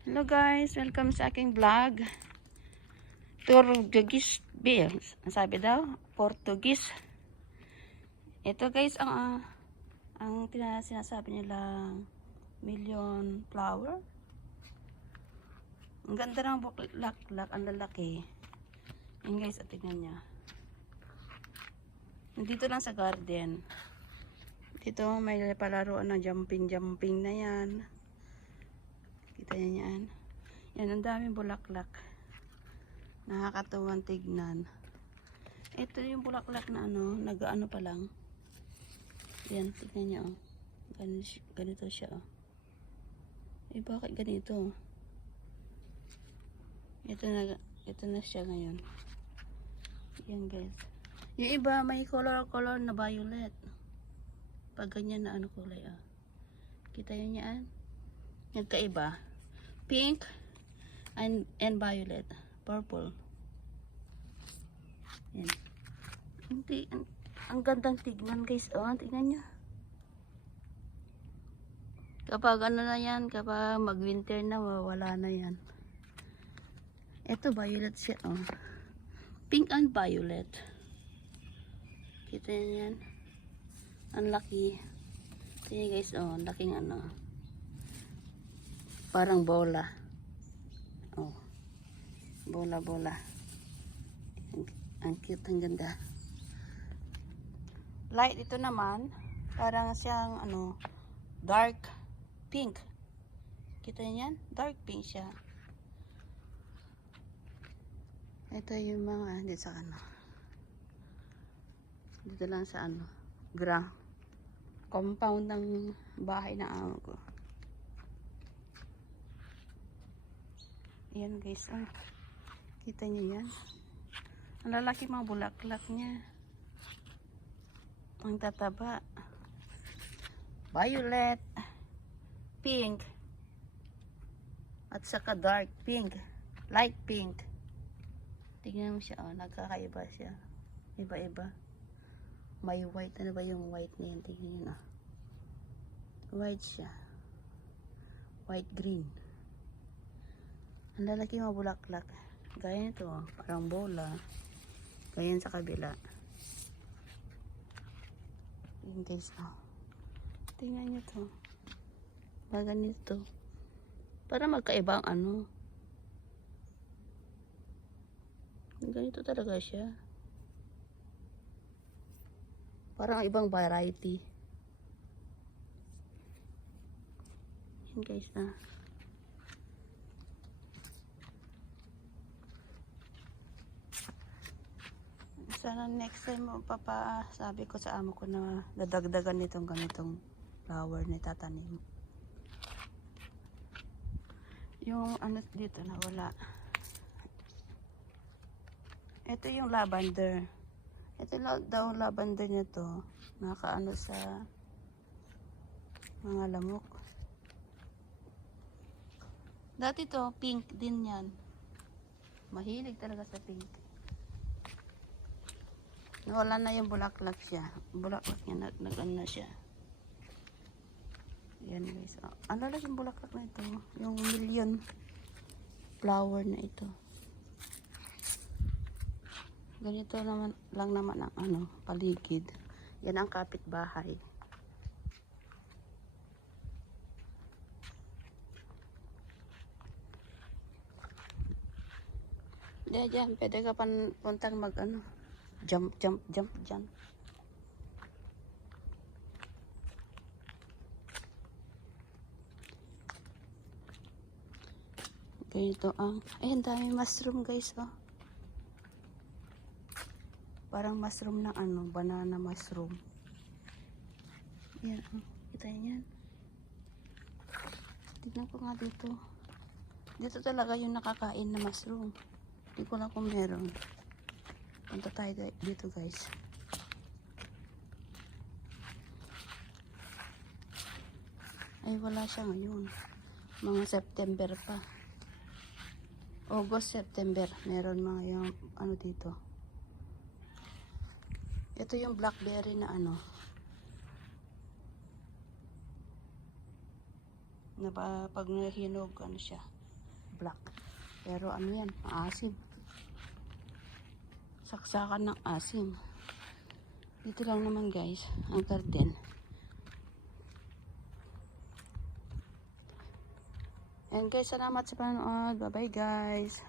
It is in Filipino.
Hello guys, welcome sa aking vlog. Portuguese beer. Ang sabi daw, Portuguese. Ito guys ang sinasabi nilang million flower. Ang ganda ng buklak, ang lalaki. Yan guys, tingnan niya. Dito lang sa garden. Dito may palaruan ng jumping na yan. Kita niya yan. Yan, ang daming bulaklak. Nakakatuwang tignan. Ito yung bulaklak na nag-ano pa lang. Yan, tignan niya oh. Ganito siya oh. Eh bakit ganito? Ito na siya ngayon. Yan guys. Yung iba may color na violet. Pag ganyan na kulay ah. Kita yun yan? Nagkaiba. Pink and violet. Purple. Yan. Ang gandang tignan guys. Oh, tignan nyo. Kapag na yan, kapag mag-winter na, wala na yan. Ito, violet siya. Oh. Pink and violet. Kita nyo yan. Ang laki. Tingnan guys, oh, ang laking parang bola. Oh. Bola. Ang cute, ang ganda. Light ito naman, parang siyang dark pink. Kita niyo yan? Dark pink siya. Ito yung mga dito sa dito lang sa compound ng bahay na amo ko. Yan guys, oh. Kita niyo yan? Ang lalaki mga bulaklak niya. Ang tataba. Violet, pink, at saka dark pink, light pink. Tingnan mo siya, oh, nagkakaiba siya. Iba-iba. May white, ano ba yung white niya? Tingnan nyo, oh. White siya. White green. Ang lalaki mga bulaklak. Gaya nito, oh, parang bola. Gaya sa kabila. Yun guys, oh. Tingnan nyo to. Baga nito. Para magkaibang ganito talaga siya. Parang ibang variety. Yan guys, ah. Sana next time sabi ko sa amo ko na dadagdagan nitong ganitong flower na tatanim. Yung dito na wala. Ito yung lavender. Ito daw lavender niya to. Nakaano sa mga lamok. Dati to pink din yan. Mahilig talaga sa pink. Wala na yung bulaklak siya. Bulaklak niya, nag-ano na siya. Yan guys. Oh, ang lalaking bulaklak na ito. Yung million flower na ito. Ganito naman lang naman ang paligid. Yan ang kapitbahay. Diyan, pwede ka puntang jump dyan. Ganito ang ang dami mushroom guys, oh. Parang mushroom na banana mushroom. Yan, oh. Kita niyo yan? Tignan ko nga dito. Dito talaga yung nakakain na mushroom. Hindi ko lang kung meron. Punta tayo dito guys. Ay wala siya ngayon. Mga September pa. August, September. Meron mga yung dito. Ito yung blackberry na na pag nahinog siya. black. Pero ano yan, maasim. Saksakan ng asim. Dito lang naman guys, ang garden. And guys, salamat sa panonood. Bye bye guys.